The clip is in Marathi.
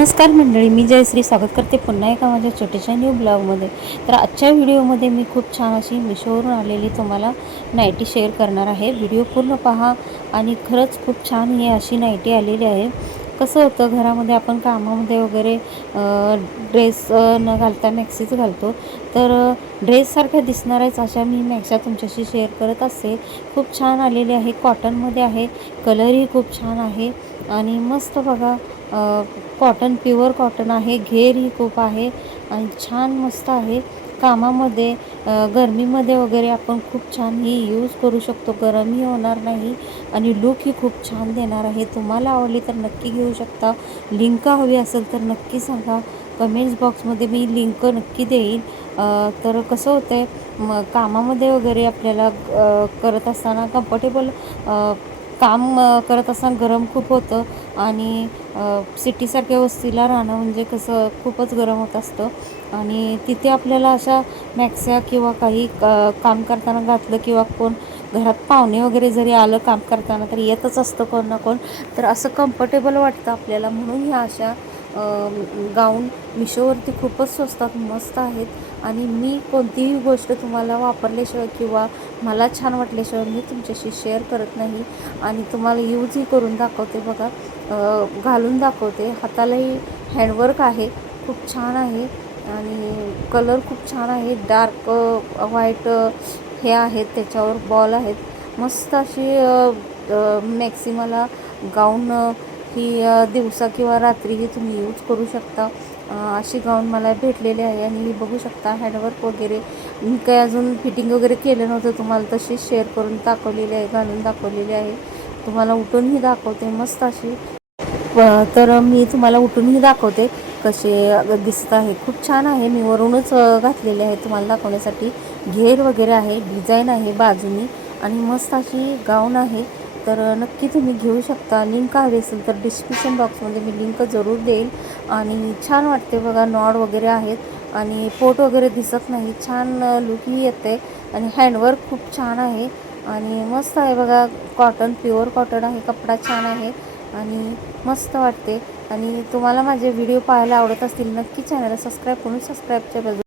नमस्कार मंडळी, मी जयश्री स्वागत करते पुन्हा एका माझ्या छोट्याशा न्यू ब्लॉगमध्ये. तर आजच्या व्हिडिओमध्ये मी खूप छान अशी मिशोवरून आलेली तुम्हाला नाईटी शेअर करणार आहे. व्हिडिओ पूर्ण पहा आणि खरंच खूप छान ही अशी नाईटी आलेली आहे. कसं होतं, घरामध्ये आपण कामामध्ये वगैरे ड्रेस न घालता मॅक्सीच घालतो, तर ड्रेससारख्या दिसणाऱ्याच अशा मी मॅक्स्या तुमच्याशी शेअर करत असते. खूप छान आलेली आहे, कॉटनमध्ये आहे, कलरही खूप छान आहे आणि मस्त बघा, कॉटन प्युअर कॉटन आहे, घेरही खूप आहे आणि छान मस्त आहे. कामामध्ये गरमीमध्ये वगैरे आपण खूप छान ही यूज करू शकतो, गरमही होणार नाही आणि लुकही खूप छान देणार आहे. तुम्हाला आवडली तर नक्की घेऊ शकता. लिंक हवी असेल तर नक्की सांगा, कमेंट्स बॉक्समध्ये मी लिंक नक्की देईन. तर कसं होतं आहे, कामामध्ये वगैरे आपल्याला करत असताना कम्फर्टेबल काम करत असताना गरम खूप होतं आणि सिटीसारख्या वस्तीला राहणं म्हणजे कसं खूपच गरम होत असतं आणि तिथे आपल्याला अशा मॅक्स्या किंवा काही काम करताना घातलं किंवा कोण घरात पाहुणे वगैरे जरी आलं काम करताना तर येतच असतं कोण ना कोण, तर असं कम्फर्टेबल वाटतं आपल्याला. म्हणून ह्या अशा गाऊन मिशोवरती खूपच स्वस्तात मस्त आहेत आणि मी कोणतीही गोष्ट तुम्हाला वापरल्याशिवाय किंवा मला छान वाटल्याशिवाय मी तुमच्याशी शेअर करत नाही आणि तुम्हाला यूजही करून दाखवते. बघा, घालून दाखवते. हातालाही हँडवर्क आहे, खूप छान आहे आणि कलर खूप छान आहे. डार्क व्हाईट हे आहेत, त्याच्यावर बॉल आहेत. मस्त अशी मॅक्सिमला गाऊन ही दिवसा किंवा रात्रीही तुम्ही यूज करू शकता. अशी गाऊन मला भेटलेली आहे आणि बघू शकता हँडवर्क वगैरे. मी काही अजून फिटिंग वगैरे केलं नव्हतं, तुम्हाला तशीच शेअर करून दाखवलेली आहे, घालून दाखवलेली आहे. तुम्हाला उठूनही दाखवते मस्त अशी. तर मी तुम्हाला उठूनही दाखवते कसे दिसत आहे. खूप छान आहे, मी वरूनच घातलेले आहे तुम्हाला दाखवण्यासाठी. घेर वगैरे आहे, डिझाईन आहे बाजूनी आणि मस्त अशी गाऊन आहे. तर नक्की तुम्ही घेऊ शकता. लिंक हवी असेल तर डिस्क्रिप्शन बॉक्समध्ये मी लिंक जरूर देईल आणि छान वाटते बघा. नॉड वगैरे आहेत आणि पोट वगैरे दिसत नाही, छान लुकही येते आणि हँडवर्क खूप छान आहे आणि मस्त आहे बघा. कॉटन प्युअर कॉटन आहे, कपडा छान आहे आणि मस्त वाटते. आणि तुम्हाला माझे व्हिडिओ पाहायला आवडत असतील नक्की चॅनलला सबस्क्राईब करून सबस्क्राईबच्या बाजू